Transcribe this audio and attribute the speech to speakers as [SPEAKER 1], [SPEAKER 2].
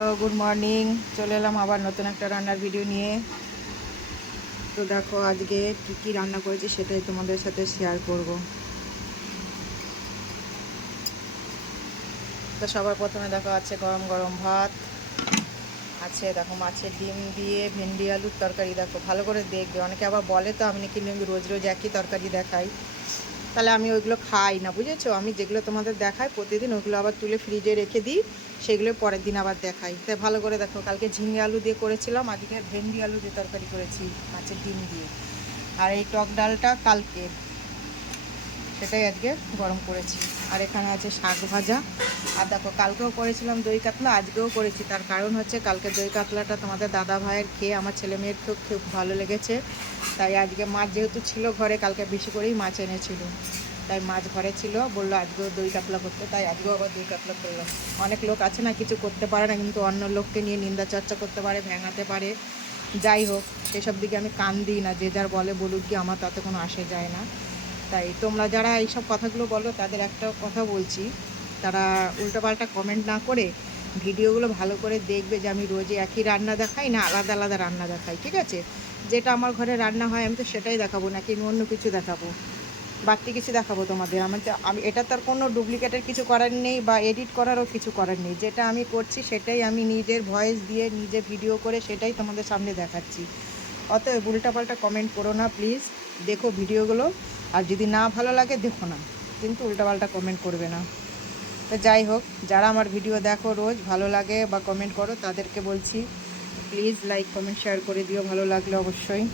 [SPEAKER 1] Good morning চলে এলাম আবার নতুন একটা রান্নার ভিডিও নিয়ে। তো দেখো আজকে কী কী রান্না করেছি সেটাই তোমাদের সাথে শেয়ার করব। তো সবার প্রথমে দেখো আছে গরম গরম ভাত, আছে দেখো মাছের ডিম দিয়ে ভেন্ডি আলুর তরকারি। দেখো ভালো করে দেখবে, অনেকে আবার বলে তো আমি আমি রোজ রোজ একই তরকারি দেখাই। তাহলে আমি ওইগুলো খাই না, বুঝেছ? আমি যেগুলো তোমাদের দেখাই প্রতিদিন, ওইগুলো আবার তুলে ফ্রিজে রেখে দিই, সেগুলো পরের দিন আবার দেখাই। তাই ভালো করে দেখো, কালকে ঝিঙে আলু দিয়ে করেছিলাম, আজকে ভেন্ডি আলু দিয়ে তরকারি করেছি, মাছের ডিম দিয়ে। আর এই টক ডালটা কালকে, সেটাই আজকে গরম করেছি। আর এখানে আছে শাক ভাজা। আর দেখো, কালকেও করেছিলাম দই কাতলা, আজকেও করেছি। তার কারণ হচ্ছে কালকে দই কাতলাটা তোমাদের দাদা ভাইয়ের খেয়ে আমার ছেলে মেয়ের খুব খুব ভালো লেগেছে। তাই আজকে মাছ যেহেতু ছিল ঘরে, কালকে বেশি করেই মাছ এনেছিল। তাই মাছ ঘরে ছিল, বলল আজকেও দই কাতলা করতে। তাই আজকেও আবার দই কাতলা করলাম। অনেক লোক আছে না, কিছু করতে পারে না, কিন্তু অন্য লোককে নিয়ে নিন্দা চর্চা করতে পারে, ভেঙাতে পারে। যাই হোক সেসব দিকে আমি কান দিই না, যে যার বলে বলুক কি আমার তাতে কোনো আসে যায় না। তাই তোমরা যারা এইসব কথাগুলো বলো, তাদের একটা কথা বলছি। তারা উল্টোপাল্টা কমেন্ট না করে ভিডিওগুলো ভালো করে দেখবে যে আমি রোজই একই রান্না দেখাই না আলাদা আলাদা রান্না দেখাই, ঠিক আছে? যেটা আমার ঘরে রান্না হয় আমি তো সেটাই দেখাবো, নাকি অন্য কিছু দেখাবো? বাড়তি কিছু দেখাবো তোমাদের। আমার তো, আমি, এটা তার কোনো ডুপ্লিকেটের কিছু করার নেই বা এডিট করারও কিছু করার নেই। যেটা আমি করছি সেটাই আমি নিজের ভয়েস দিয়ে নিজে ভিডিও করে সেটাই তোমাদের সামনে দেখাচ্ছি। অতএব উল্টাপাল্টা কমেন্ট করো না প্লিজ দেখো ভিডিওগুলো আর যদি না ভালো লাগে, দেখো না। কিন্তু উল্টাপাল্টা কমেন্ট করবে না। তো যাই হোক, যারা আমার ভিডিও দেখো রোজ ভালো লাগে বা কমেন্ট করো, তাদেরকে বলছি প্লিজ লাইক কমেন্ট শেয়ার করে দিও। ভালো লাগলে অবশ্যই।